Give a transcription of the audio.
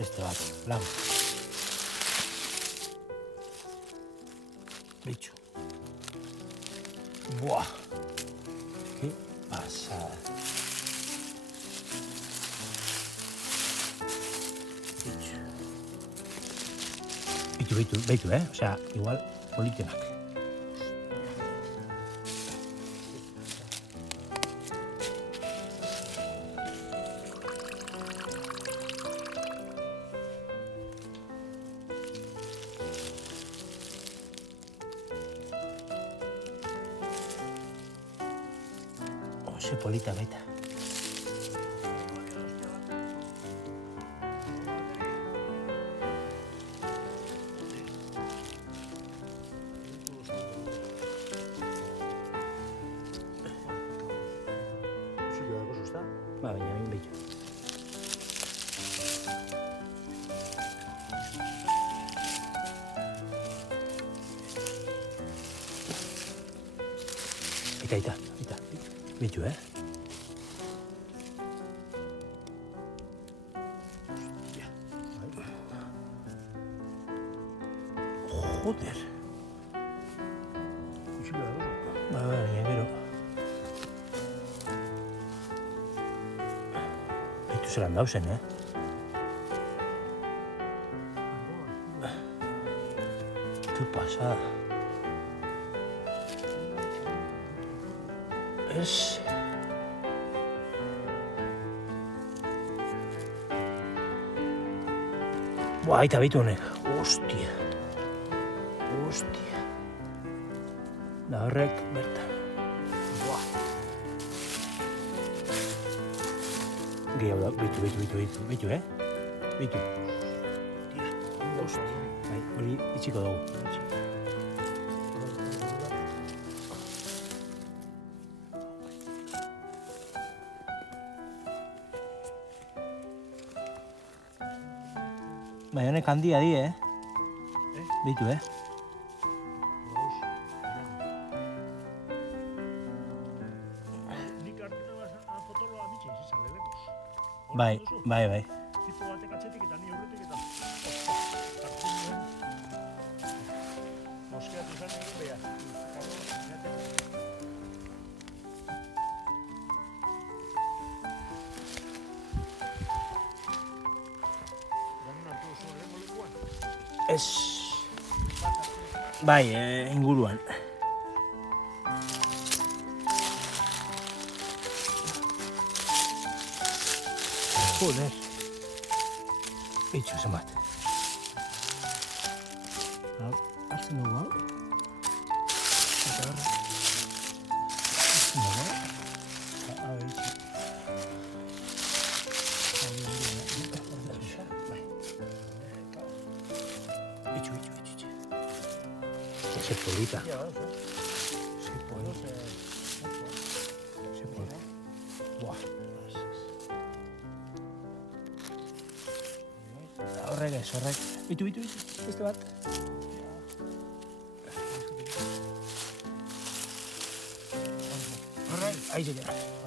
Beste bat, lau. Bitxu. Buah. Qué pasada. Beitu, Osea, igual politenak. Oso polita baita. Ba, baina egin behitu. Aita. Behitu, Joder. Ba, baina gero. Zeran dauzen, Qué pasada. Es... Buah, aita behitu honek. Hostia. Da horrek bertan. Buah. Gehiago da, behitu. Behitu. Hostia. Bai, hori itxiko dugu. Bai, honek handia di, Behitu, Bai. Tipo batek atzetik eta ni aurretik eta... Moskeatu zen egin behar. Ez... Bai, inguruan. Joder. Behitu zen bat. Hartzen dugu hau. Eta horre. Hartzen dugu hau. Hau behitxu. Behitu. Se polita. Se polita. Buah. Horrek. Bitu. Beste bat. Horrek, aizu gara.